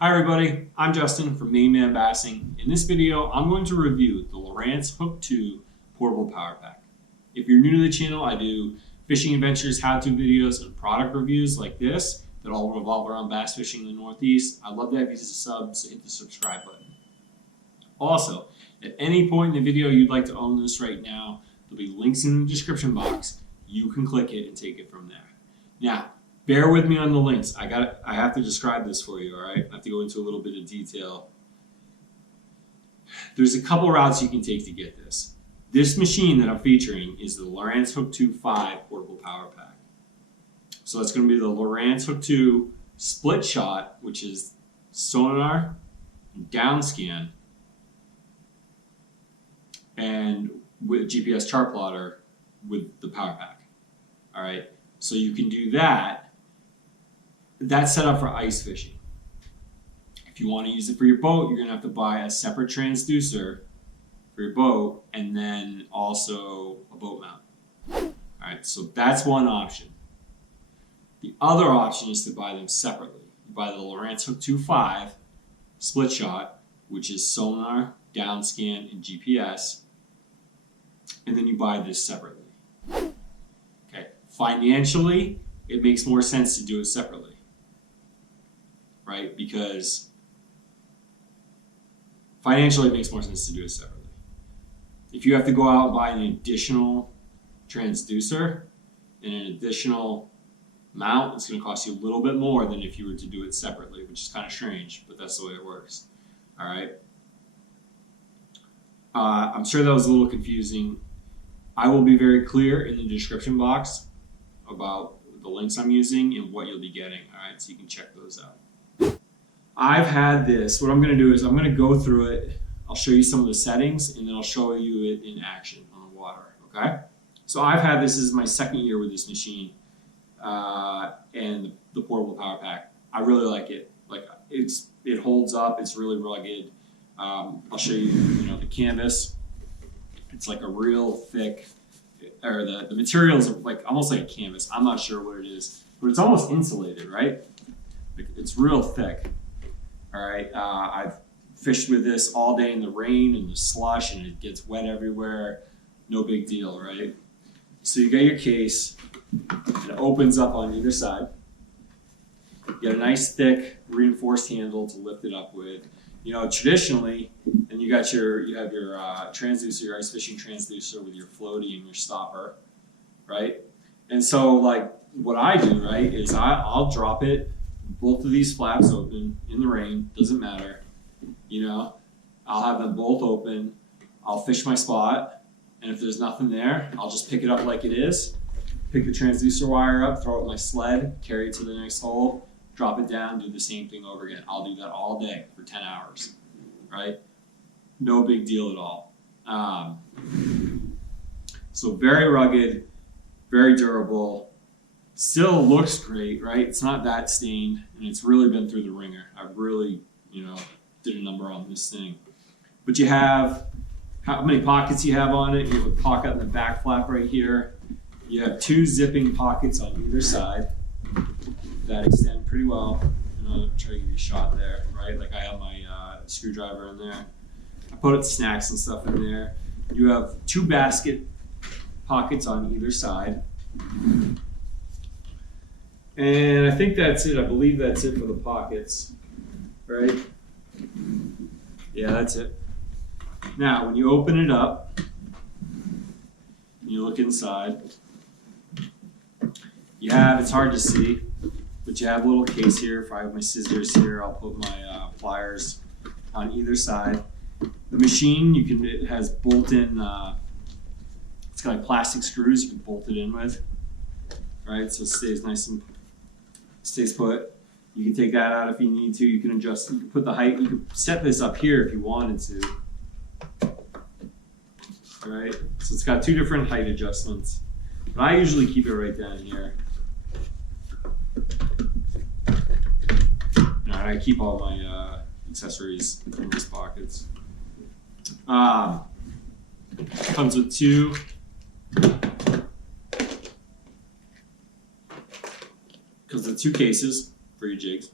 Hi everybody, I'm Justin from Main Man Bassing. In this video, I'm going to review the Lowrance Hook2 Portable Power Pack. If you're new to the channel, I do fishing adventures, how-to videos, and product reviews like this that all revolve around bass fishing in the Northeast. I'd love to have you sub, so hit the subscribe button. Also, at any point in the video you'd like to own this right now, there'll be links in the description box. You can click it and take it from there. Now, bear with me on the links. I have to describe this for you, all right? I have to go into a little bit of detail. There's a couple routes you can take to get this. This machine that I'm featuring is the Lowrance Hook2 5 Portable Power Pack. So that's going to be the Lowrance Hook2 split shot, which is sonar, downscan, and with GPS Chartplotter with the power pack. All right, so you can do that. That's set up for ice fishing. If you want to use it for your boat, you're going to have to buy a separate transducer for your boat and then also a boat mount. All right, so that's one option. The other option is to buy them separately. You buy the Lowrance Hook2 5 split shot, which is sonar, downscan, and GPS, and then you buy this separately. Okay, financially, it makes more sense to do it separately. Right? Because financially it makes more sense to do it separately. If you have to go out and buy an additional transducer and an additional mount, it's going to cost you a little bit more than if you were to do it separately, which is kind of strange, but that's the way it works. All right. I'm sure that was a little confusing. I will be very clear in the description box about the links I'm using and what you'll be getting. All right, so you can check those out. I've had this. What I'm going to do is I'm going to go through it. I'll show you some of the settings, and then I'll show you it in action on the water. Okay. So I've had this. This is my second year with this machine, and the portable power pack. I really like it. Like it holds up. It's really rugged. I'll show you. The canvas. It's like a real thick, or the material is like almost like a canvas. I'm not sure what it is, but it's almost insulated, right? It's real thick. All right, I've fished with this all day in the rain and the slush, and it gets wet everywhere. No big deal, right? So you got your case, and it opens up on either side. You get a nice thick reinforced handle to lift it up with. Traditionally, and you have your transducer, your ice fishing transducer with your floaty and your stopper, right? And so like what I do, right, is I'll drop it, both of these flaps open in the rain, doesn't matter. I'll have them both open. I'll fish my spot, and if there's nothing there, I'll just pick it up like it is, pick the transducer wire up, throw it in my sled, carry it to the next hole, drop it down, do the same thing over again. I'll do that all day for 10 hours, right? No big deal at all. So very rugged, very durable, still looks great, right? It's not that stained, and it's really been through the ringer. I really, did a number on this thing. But you have, how many pockets you have on it? You have a pocket in the back flap right here. You have two zipping pockets on either side that extend pretty well. I'll try to give you a shot there, right? Like I have my screwdriver in there. I put snacks and stuff in there. You have two basket pockets on either side. And I think that's it. I believe that's it for the pockets, right? Yeah, that's it. Now, when you open it up, and you look inside, you have, it's hard to see, but you have a little case here. If I have my scissors here, I'll put my pliers on either side. The machine, it has bolt-in, it's got like plastic screws you can bolt it in with, right? So it stays nice and stays put. You can take that out if you need to. You can adjust, you can put the height, you can set this up here if you wanted to. All right, so it's got two different height adjustments. But I usually keep it right down here. All right, I keep all my accessories in these pockets. Comes with two cases for your jigs.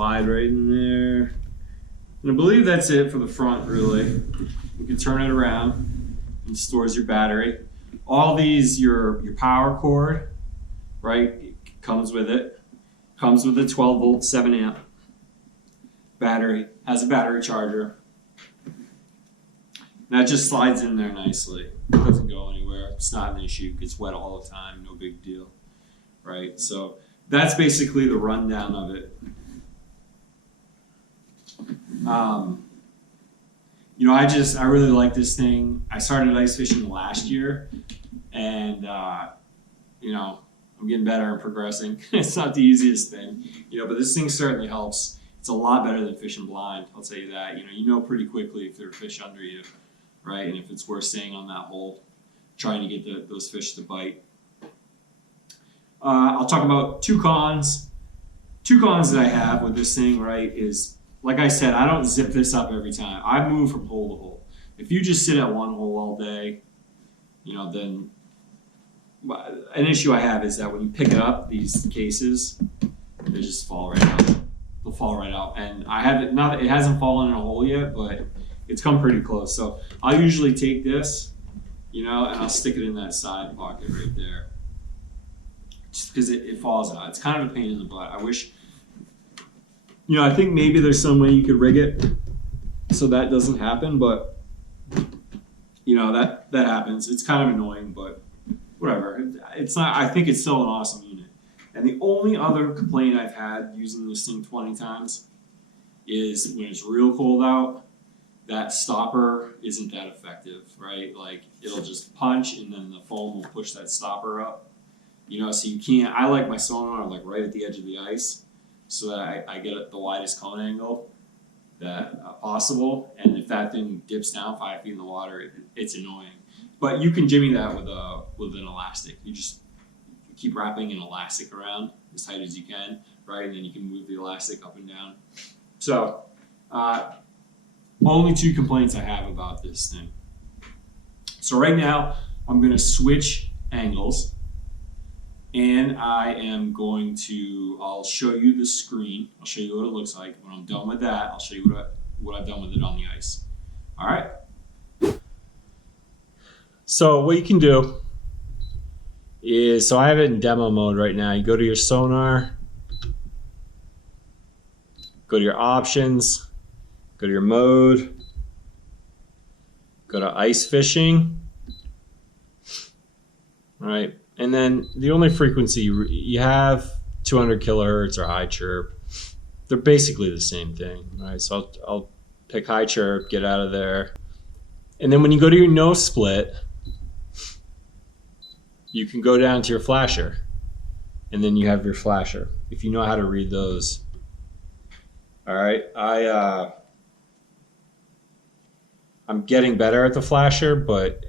slide right in there. And I believe that's it for the front, really. You can turn it around and stores your battery. All these, your power cord, right, it comes with it. Comes with a 12 volt, 7 amp battery. Has a battery charger. And that just slides in there nicely. It doesn't go anywhere. It's not an issue. It gets wet all the time. No big deal, right? So that's basically the rundown of it. You know, I really like this thing. I started ice fishing last year, and you know, I'm getting better and progressing. It's not the easiest thing, you know, but this thing certainly helps. It's a lot better than fishing blind, I'll tell you that. You know pretty quickly if there are fish under you, right? And if it's worth staying on that hole, trying to get those fish to bite. I'll talk about two cons. Two cons that I have with this thing, right, is, like I said, I don't zip this up every time. I move from hole to hole. If you just sit at one hole all day, you know, then an issue I have is that when you pick it up, these cases, they just fall right out. They'll fall right out. And I haven't, it hasn't fallen in a hole yet, but it's come pretty close. So I'll usually take this, you know, and I'll stick it in that side pocket right there. Just because it falls out. It's kind of a pain in the butt. I wish, you know, I think maybe there's some way you could rig it so that doesn't happen, but you know, that happens. It's kind of annoying, but whatever. It's not, I think it's still an awesome unit. And the only other complaint I've had using this thing 20 times is when it's real cold out, that stopper isn't that effective, right? Like it'll just punch and then the foam will push that stopper up. You know, so you can't, I like my sonar like right at the edge of the ice so that I get the widest cone angle that possible. And if that thing dips down 5 feet in the water, it's annoying. But you can jimmy that with an elastic. You just keep wrapping an elastic around as tight as you can, right? And then you can move the elastic up and down. So, only two complaints I have about this thing. So right now, I'm gonna switch angles and I am going to, I'll show you the screen. I'll show you what it looks like. When I'm done with that, I'll show you what I've done with it on the ice. All right. So what you can do is, so I have it in demo mode right now. You go to your sonar, go to your options, go to your mode, go to ice fishing. All right. And then the only frequency you have 200 kilohertz or high chirp. They're basically the same thing, right? So I'll pick high chirp, get out of there. And then when you go to your no split, you can go down to your flasher and then you have your flasher if you know how to read those. All right. I'm getting better at the flasher, but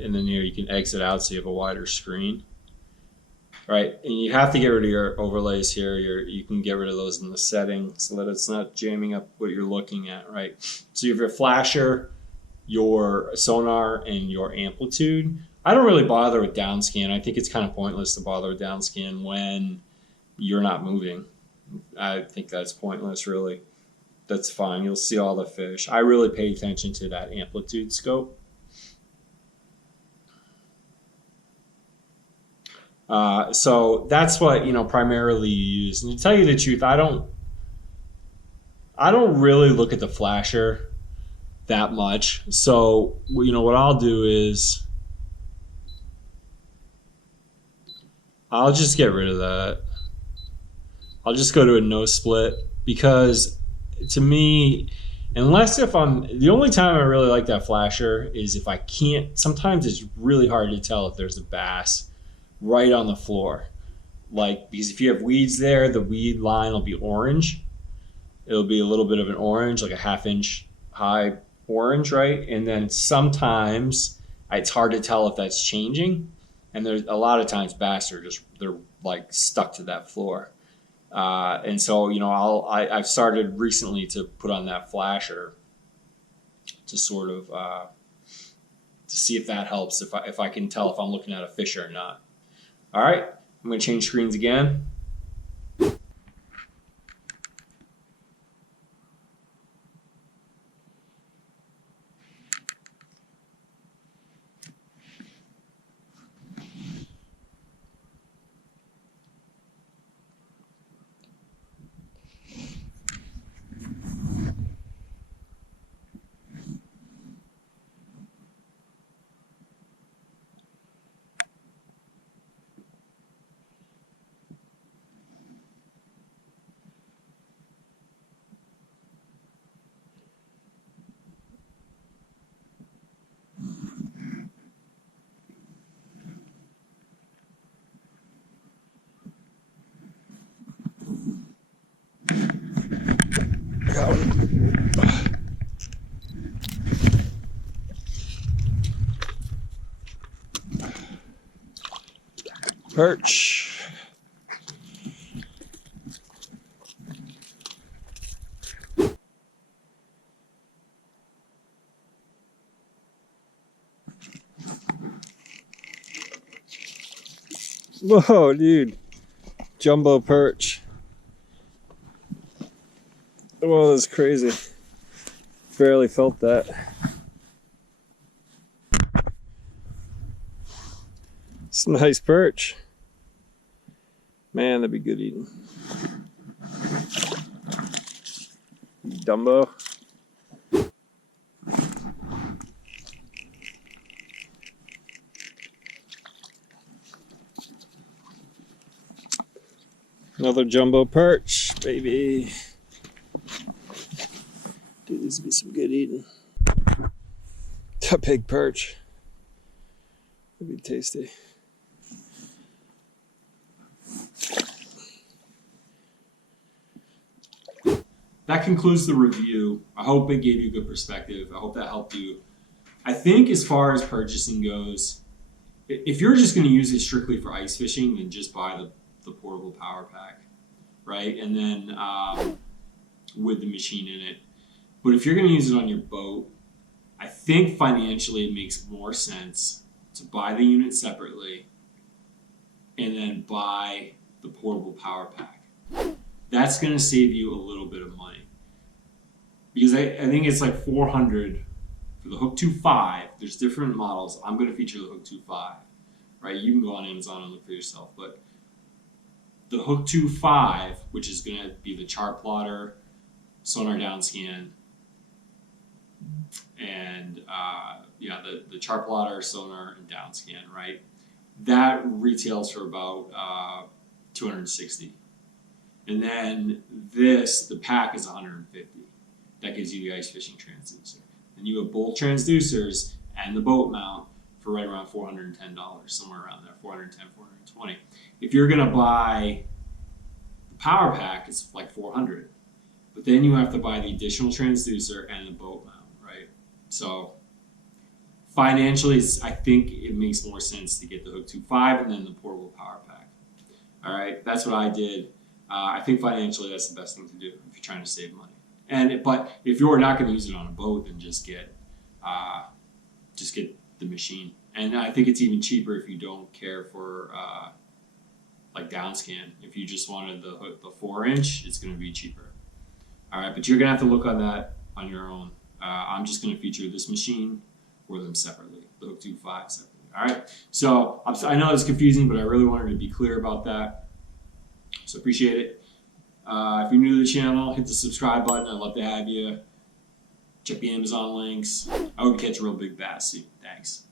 and then here you can exit out so you have a wider screen. Right, and you have to get rid of your overlays here. You can get rid of those in the settings so that it's not jamming up what you're looking at, right? So you have your flasher, your sonar, and your amplitude. I don't really bother with downscan. I think it's kind of pointless to bother with downscan when you're not moving. I think that's pointless, really. That's fine. You'll see all the fish. I really pay attention to that amplitude scope. So that's what, you know, primarily you use. And to tell you the truth, I don't really look at the flasher that much. So, you know, what I'll do is I'll just get rid of that. I'll just go to a no split because to me, unless if the only time I really like that flasher is if I can't, sometimes it's really hard to tell if there's a bass right on the floor. Like, because if you have weeds there, the weed line will be orange. It'll be a little bit of an orange, like a 1/2 inch high orange, right? And then sometimes it's hard to tell if that's changing. And there's a lot of times bass are they're like stuck to that floor. And so, you know, I've started recently to put on that flasher to sort of to see if that helps, if I can tell if I'm looking at a fish or not. All right, I'm going to change screens again. Perch. Whoa, dude. Jumbo perch. Whoa, that's crazy. Barely felt that. It's a nice perch. Man, that'd be good eating. Dumbo. Another jumbo perch, baby. Dude, this would be some good eating. A big perch. It'd be tasty. That concludes the review. I hope it gave you a good perspective. I hope that helped you. I think as far as purchasing goes, if you're just going to use it strictly for ice fishing, then just buy the portable power pack, right? And then with the machine in it. But if you're going to use it on your boat, I think financially it makes more sense to buy the unit separately and then buy the portable power pack. That's going to save you a little bit of money. Because I think it's like $400 for the Hook2 5. There's different models. I'm going to feature the Hook2 5, right? You can go on Amazon and look for yourself. But the Hook2 5, which is going to be the Chartplotter, Sonar downscan, and the Chartplotter, Sonar, and downscan, right? That retails for about $260. And then the pack is $150. That gives you the ice fishing transducer. And you have both transducers and the boat mount for right around $410, somewhere around there, $410, $420. If you're gonna buy the power pack, it's like $400. But then you have to buy the additional transducer and the boat mount, right? So financially, I think it makes more sense to get the Hook2 5 and then the portable power pack. All right, that's what I did. I think financially that's the best thing to do if you're trying to save money. But if you're not going to use it on a boat, then just get the machine. And I think it's even cheaper if you don't care for like downscan. If you just wanted the 4-inch, it's going to be cheaper. All right, but you're going to have to look on that on your own. I'm just going to feature this machine or them separately, the Hook2 5 separately. All right, so I know it's confusing, but I really wanted to be clear about that. So appreciate it. If you're new to the channel, hit the subscribe button. I'd love to have you. Check the Amazon links. I hope you catch a real big bass soon. Thanks.